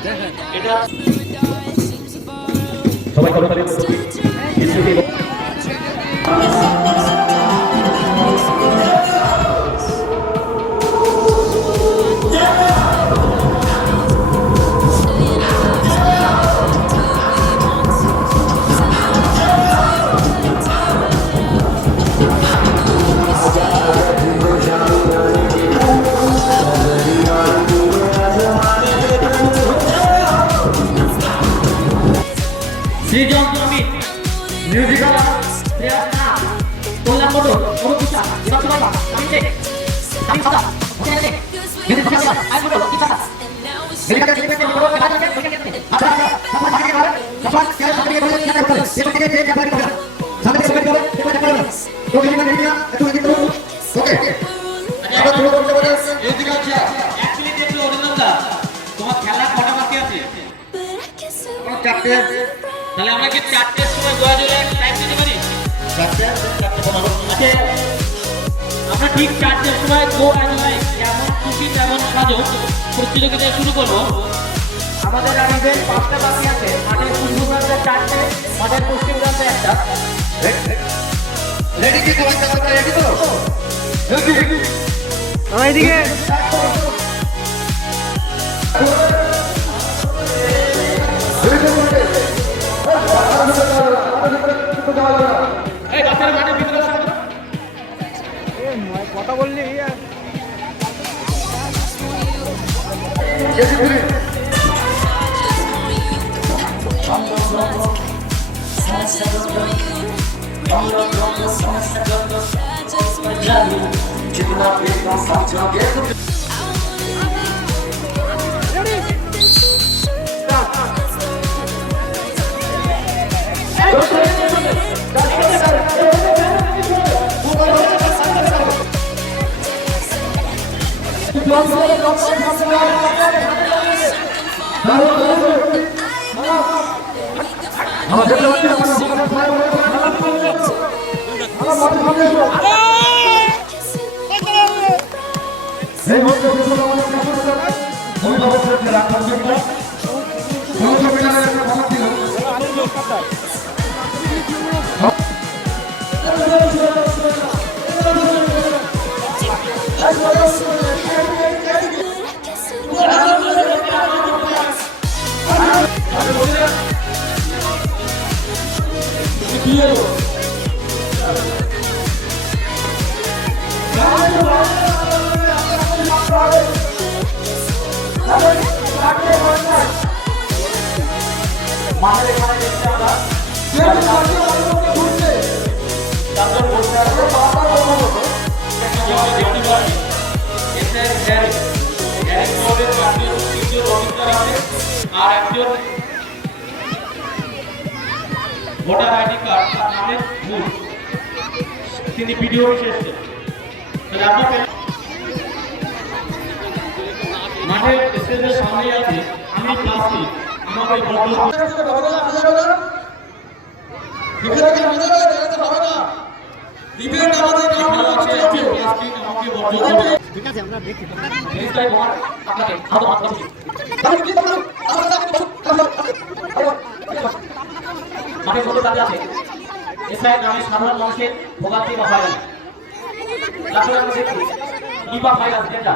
এটা সবাই কর্মচারী সৃজন জমি মিউজিক্যাল প্রেরণা কল্যাণ মতো অনুপুষা বিভাগ বাবা আমি শেখ আমি সাদা ওখানে শেখ বিদেশ থেকে আসা আমি বলবো কি সাদা এলাকা থেকে থেকে বড় কাজ আছে ওখানে গেছে আপনারা সবাই ভাগে গেলে সবাই কেন সবাই বলে কি করতে হবে সেটা থেকে যে ব্যাপারে করবে সবাই সবাই বলে সেটা করবে তো এই মানে এটা একটু কিন্তু ওকে আবার শুরু করতে বলে এদিকে আছে অ্যাকচুয়ালি দেখো অরিন্দা তোমার খেলা কটা বাকি আছে চারটে তাহলে আমরা কি চারটের সময় গোয়া জলে টাইম দিতে পারি আমরা ঠিক চারটের সময় গোয়া জলে যেমন খুশি তেমন সাজো প্রতিযোগিতা শুরু করবো আমাদের আর ইভেন্ট 5টা বাকি আছে মাঠের পূর্ব প্রান্তে 4টে মাঠের পশ্চিম প্রান্তে 1টা রেডি কি সবাই তোমরা রেডি তো এইদিকে কথা বললি আর একজন ভোটার আইডি কার্ড তার নামে ভুল তিনি ভিডিও এসেছেন মাঠের স্টেজের সামনে আছে আমি ক্লাসি আমাকে ঠিক আছে আমরা দেখি মাঠে ছোট কাজে আছে এসআই গ্রামের সাধারণ মানুষের ভোগান্তি বা ভাইরাস তারপরে আমরা দেখি নিপা ভাইরাস যেটা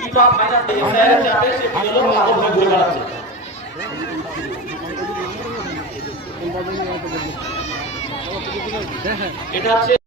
নিপা ভাইরাস এসআইয়ের চাপে সে বিরল পাগল হয়ে ঘুরে বেড়াচ্ছে এটা হচ্ছে